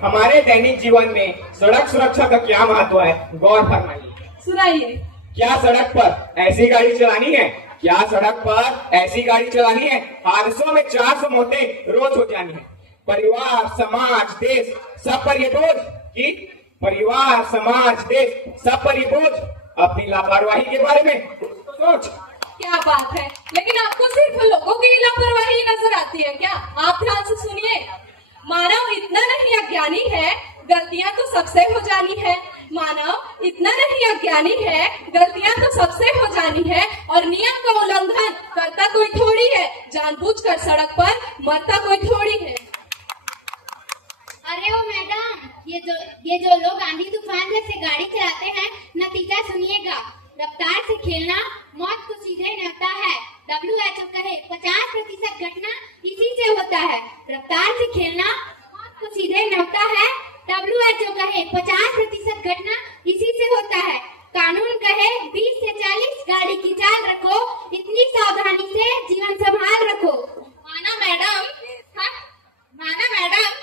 हमारे दैनिक जीवन में सड़क सुरक्षा का क्या महत्व है, गौर फरमाइए। सुनाइए। क्या सड़क पर ऐसी गाड़ी चलानी है, क्या सड़क पर ऐसी गाड़ी चलानी है, हादसों में 400 मौतें रोज हो जानी है। परिवार, समाज, देश सब पर ये बोझ कि परिवार, समाज, देश सब पर ये बोझ। अपनी लापरवाही के बारे में सोच। क्या बात है, लेकिन आपको सिर्फ लोगों की लापरवाही नजर आती है क्या? आप ध्यान से सुनिए। मानव इतना नहीं अज्ञानी है, गलतियां तो सबसे हो जानी है। मानव इतना नहीं अज्ञानी है, गलतियां तो सबसे हो जानी है, और नियम का उल्लंघन करता कोई थोड़ी है। जानबूझकर सड़क पर मरता कोई थोड़ी है। अरे ओ मैडम, ये जो लोग आंधी तूफान जैसे गाड़ी चलाते हैं, नतीजा सुनिएगा। रफ्तार से खेलना मौत को सीधे न्योता है। WHO कहे 50% घटना इसी से होता है। रफ्तार से खेलना मौत को सीधे न्योता है। WHO कहे 50% घटना इसी से होता है। कानून कहे 20 से 40 गाड़ी की चाल रखो, इतनी सावधानी से जीवन संभाल रखो। माना मैडम,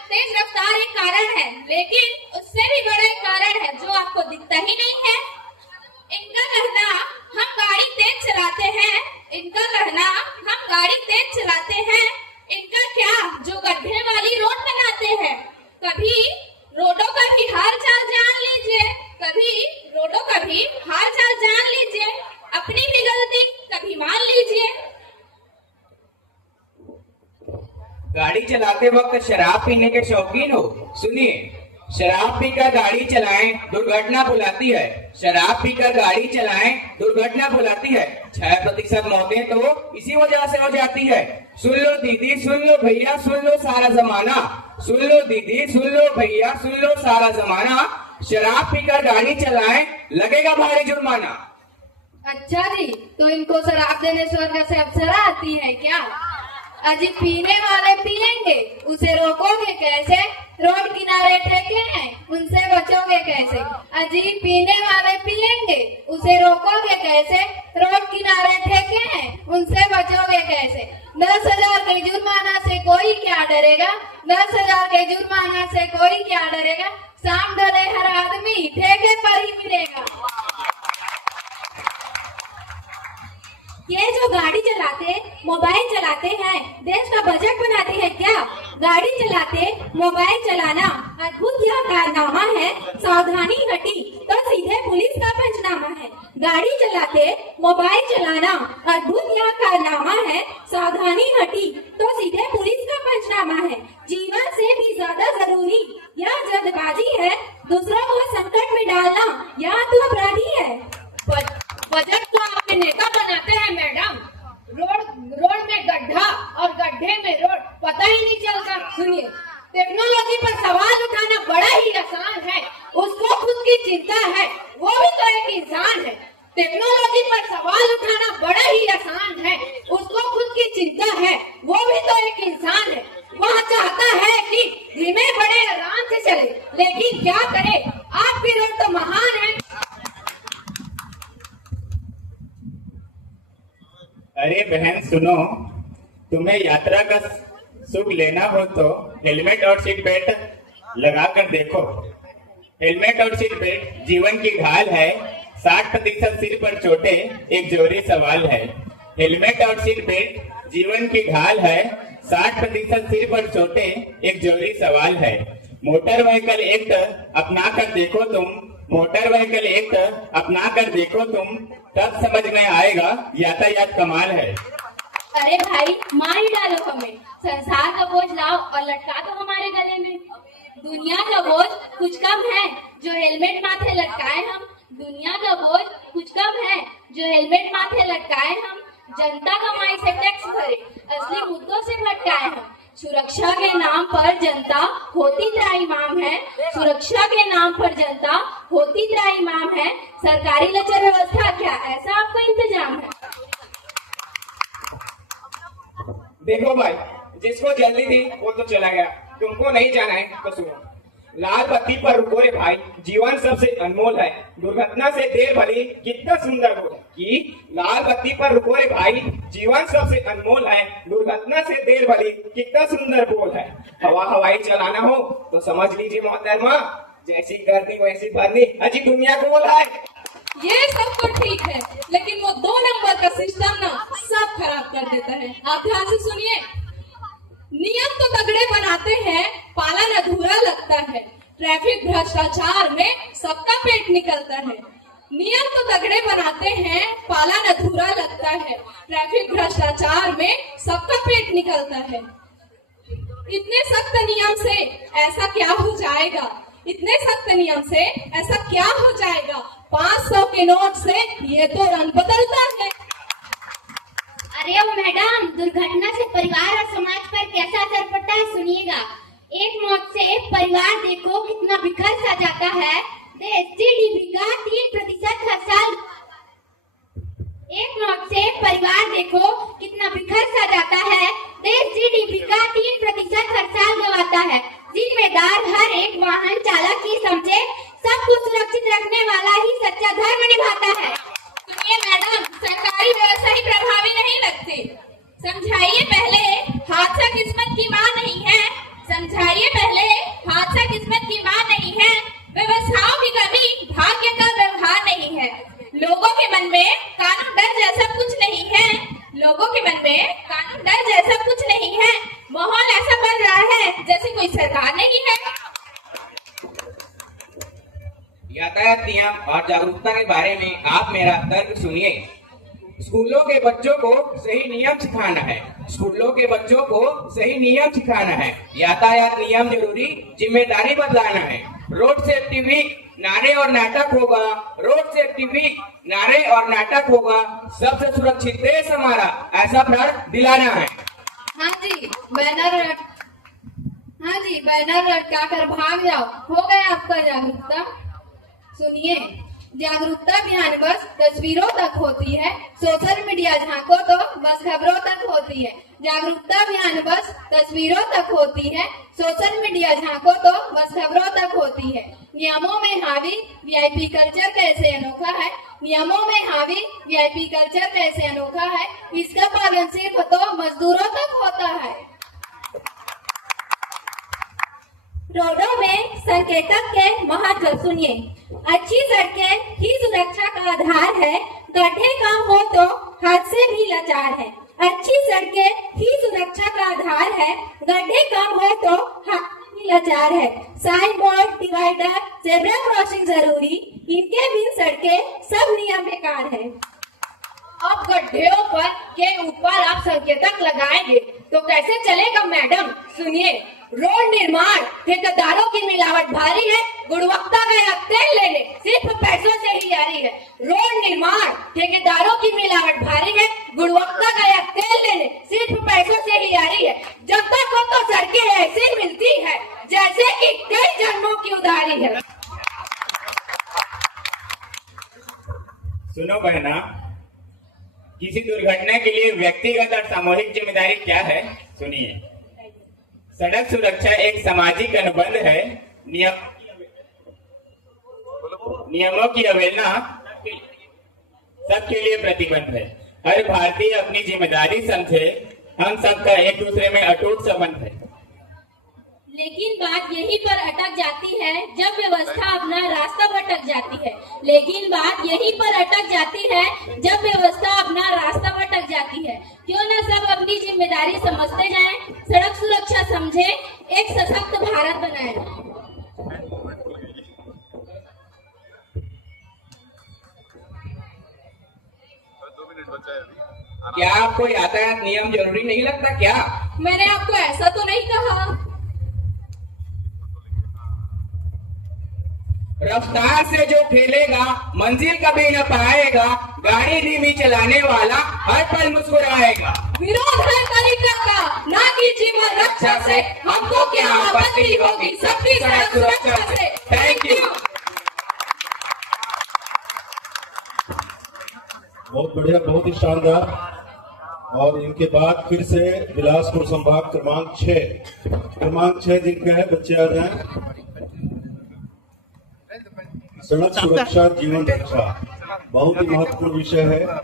तेज रफ्तार एक कारण है, लेकिन उससे भी बड़ा एक कारण है जो आपको दिखता ही नहीं है। इनका कहना हम गाड़ी तेज चलाते हैं, इनका क्या जो गड्ढे वाली रोड बनाते हैं। कभी रोडों का भी हाल चाल जान लीजिए, अपनी भी गलती कभी मान लीजिए। गाड़ी चलाते वक्त शराब पीने के शौकीन हो? सुनिए, शराब पीकर गाड़ी चलाएं दुर्घटना बुलाती है। शराब पीकर गाड़ी चलाएं दुर्घटना बुलाती है। 6% मौतें तो इसी वजह से हो जाती है। सुन लो दीदी, सुन लो भैया, सुन लो सारा जमाना। सुन लो दीदी, सुन लो भैया, सुन लो सारा जमाना। शराब पीकर गाड़ी चलाएं, लगेगा भारी जुर्माना। अच्छा जी, तो इनको शराब देने स्वर्ग से अप्सरा आती है क्या? अजी पीने वाले पिएंगे, उसे रोकोगे कैसे? रोड किनारे ठेके हैं, उनसे बचोगे कैसे? अजी पीने वाले पिएंगे, उसे रोकोगे कैसे? रोड किनारे ठेके हैं, उनसे बचोगे कैसे? 10,000 के जुर्माना से कोई क्या डरेगा? 10,000 के जुर्माना से कोई क्या डरेगा? शाम ढले हर आदमी ठेके पर ही मिलेगा। ये जो गाड़ी चलाते मोबाइल चलाते हैं, देश का बजट बनाते हैं क्या? गाड़ी चलाते मोबाइल चलाना अद्भुत यह कारनामा है। सावधानी हटी तो सीधे पुलिस का पंचनामा है। गाड़ी चलाते मोबाइल चलाना अद्भुत यह कारनामा है। सावधानी हटी तो सीधे पुलिस का पंचनामा है। जीवन से भी ज्यादा जरूरी यह जल्दबाजी है। दूसरों को संकट में डालना यह तो अपराधी है। बजट तो आपके नेता बनाते हैं मैडम। रोड में गड्ढा और गड्ढे में रोड, पता ही नहीं चलता। सुनिए, टेक्नोलॉजी पर सवाल उठाना बड़ा ही आसान है। उसको खुद की चिंता है, वो भी तो एक इंसान है। टेक्नोलॉजी पर सवाल उठाना बड़ा ही आसान है, उसको खुद की चिंता है, वो भी तो एक इंसान है। वह चाहता है कि धीमे बड़े आराम से चले, लेकिन क्या करे, आपकी रोड तो महान है। अरे बहन सुनो, तुम्हें यात्रा का सुख लेना हो तो हेलमेट और सीट बेल्ट लगा कर देखो। हेलमेट और सीट बेल्ट जीवन की ढाल है। 60% सिर पर चोटें एक जोरी सवाल है। हेलमेट और सीट बेल्ट जीवन की ढाल है। 60% सिर पर चोटें एक जोरी सवाल है। मोटर व्हीकल एक्ट अपना कर देखो तुम, मोटर व्हीकल एक्ट अपना कर देखो तुम, तब समझ में आएगा यातायात कमाल है। अरे भाई, मार ही डालो हमें। संसार का बोझ लाओ और लटका दो हमारे गले में। दुनिया का बोझ कुछ कम है जो हेलमेट माथे लटकाए हम। दुनिया का बोझ कुछ कम है जो हेलमेट माथे लटकाए हम। जनता कमाई से टैक्स भरे, असली मुद्दों से भटकाए हम। सुरक्षा के नाम पर जनता होती त्राहिमाम है। सुरक्षा के नाम पर जनता होती त्राहिमाम है। सरकारी लचर व्यवस्था क्या ऐसा आपका इंतजाम है? देखो भाई, जिसको जल्दी थी वो तो चला गया, तुमको नहीं जाना है तो सुनो। लाल बत्ती पर रुको रे भाई, जीवन सबसे अनमोल है, दुर्घटना से देर भली कितना सुंदर बोल है कि लाल बत्ती पर रुको रे भाई, जीवन सबसे अनमोल है, दुर्घटना से देर भली कितना सुंदर बोल है। हवाई चलाना हो तो समझ लीजिए मोहतरमा, जैसी करनी वैसी भरनी, अजी दुनिया को बोला है। ये सब तो ठीक है, लेकिन वो 2 नंबर का सिस्टम ना सब खराब कर देता है। आप ध्यान से सुनिए, नियम तो तगड़े बनाते हैं, पालन अधूरा लगता है। ट्रैफिक भ्रष्टाचार में सबका पेट निकलता है। नियम तो तगड़े बनाते हैं, पालन अधूरा लगता है। ट्रैफिक भ्रष्टाचार में सबका पेट निकलता है। इतने सख्त नियम से ऐसा क्या हो जाएगा? इतने सख्त नियम से ऐसा क्या हो जाएगा? 500 के नोट से ये तो रंग बदलता है। अरे ओ मैडम, दुर्घटना से परिवार और समाज पर कैसा असर पड़ता है सुनिएगा। एक मौत से परिवार देखो कितना बिखर सा जाता है। देश जीडीपी का 3% हर साल। एक मौत से परिवार देखो कितना बिखर सा जाता है। देश जीडीपी का 3% हर साल गंवाता है। जिम्मेदार हर एक वाहन चालक ही समझे, सबको सुरक्षित रखने वाला ही सच्चा धर्म निभाता है। सुनिए मैडम, सरकारी व्यवस्था ही प्रभावी नहीं लगती। समझाइए पहले, हादसा किस्मत की मां नहीं है। समझाइए पहले, हादसा किस्मत की मां नहीं है। व्यवस्थाओं की कमी भाग्य का व्यवहार नहीं है। लोगों के मन में कानून डर जैसा कुछ नहीं है। लोगों के मन में कानून डर जैसा कुछ नहीं है। माहौल ऐसा बन रहा है जैसे कोई सरकार नहीं है। यातायात नियम और जागरूकता के बारे में आप मेरा तर्क सुनिए। स्कूलों के बच्चों को सही नियम सिखाना है। स्कूलों के बच्चों को सही नियम सिखाना है। यातायात नियम जरूरी, जिम्मेदारी बदलाना है। रोड सेफ्टी वीक नारे और नाटक होगा। रोड सेफ्टी वीक नारे और नाटक होगा। सबसे सुरक्षित देश हमारा, ऐसा प्रण दिलाना है। हाँ जी, बैनर लटका कर भाग जाओ, हो गया आपका जागरूकता। सुनिए, जागरूकता अभियान बस तस्वीरों तक होती है, सोशल मीडिया झांको तो बस खबरों तक होती है। जागरूकता अभियान बस तस्वीरों तक होती है, सोशल मीडिया झांको तो बस खबरों तक होती है। नियमों में हावी वीआईपी कल्चर कैसे अनोखा है। नियमों में हावी वीआईपी कल्चर कैसे अनोखा है। इसका पालन सिर्फ तो मजदूरों तक होता है। रोडों में संकेतक के महत्व सुनिए। अच्छी सड़कें ही सुरक्षा का आधार है। गड्ढे कम हो तो हादसे भी लाचार है। अच्छी सड़कें ही सुरक्षा का आधार है। गड्ढे कम हो तो हादसे भी लाचार है। Sign board, divider, zebra crossing जरूरी, इनके बिन सड़कें सब नियम बेकार है। अब गड्ढों पर के ऊपर आप संकेतक लगाएंगे तो कैसे चलेगा मैडम? सुनिए, रोड निर्माण ठेकेदारों की मिलावट भारी है। गुणवत्ता का तेल लेने सिर्फ पैसों से ही जारी है। रोड निर्माण ठेकेदारों की मिलावट भारी है। गुणवत्ता का तेल लेने सिर्फ पैसों से ही जारी है। जब तक हो तो सड़कें ऐसे मिलती है जैसे कि कई जन्मों की उधारी है। सुनो बहना, किसी दुर्घटना के लिए व्यक्तिगत और सामूहिक जिम्मेदारी क्या है? सुनिए, सड़क सुरक्षा एक सामाजिक अनुबंध है। नियमों की अवहेलना सबके लिए प्रतिबंध है। हर भारतीय अपनी जिम्मेदारी समझे। हम सबका एक दूसरे में अटूट संबंध है। लेकिन बात यहीं पर अटक जाती है जब व्यवस्था अपना रास्ता भटक जाती है। लेकिन बात यहीं पर अटक जाती है जब व्यवस्था अपना रास्ता भटक जाती है। क्यों न सब अपनी जिम्मेदारी समझते जाएं, सड़क सुरक्षा समझे, एक सशक्त भारत बनाएं। क्या आपको यातायात नियम जरूरी नहीं लगता क्या? मैंने आपको ऐसा तो नहीं कहा। रफ्तार से जो खेलेगा मंजिल कभी न पाएगा। गाड़ी धीमी चलाने वाला हर पल मुस्कुराएगा। विरोध है तरीका का, ना कि जीवन रक्षा से। हमको क्या आपत्ति होगी सबकी सड़क सुरक्षा से। Thank you. बहुत बढ़िया, बहुत ही शानदार। और इनके बाद फिर से बिलासपुर संभाग क्रमांक 6 जिनका है, बच्चे आ जाएं। सड़क सुरक्षा जीवन रक्षा बहुत ही महत्वपूर्ण विषय है।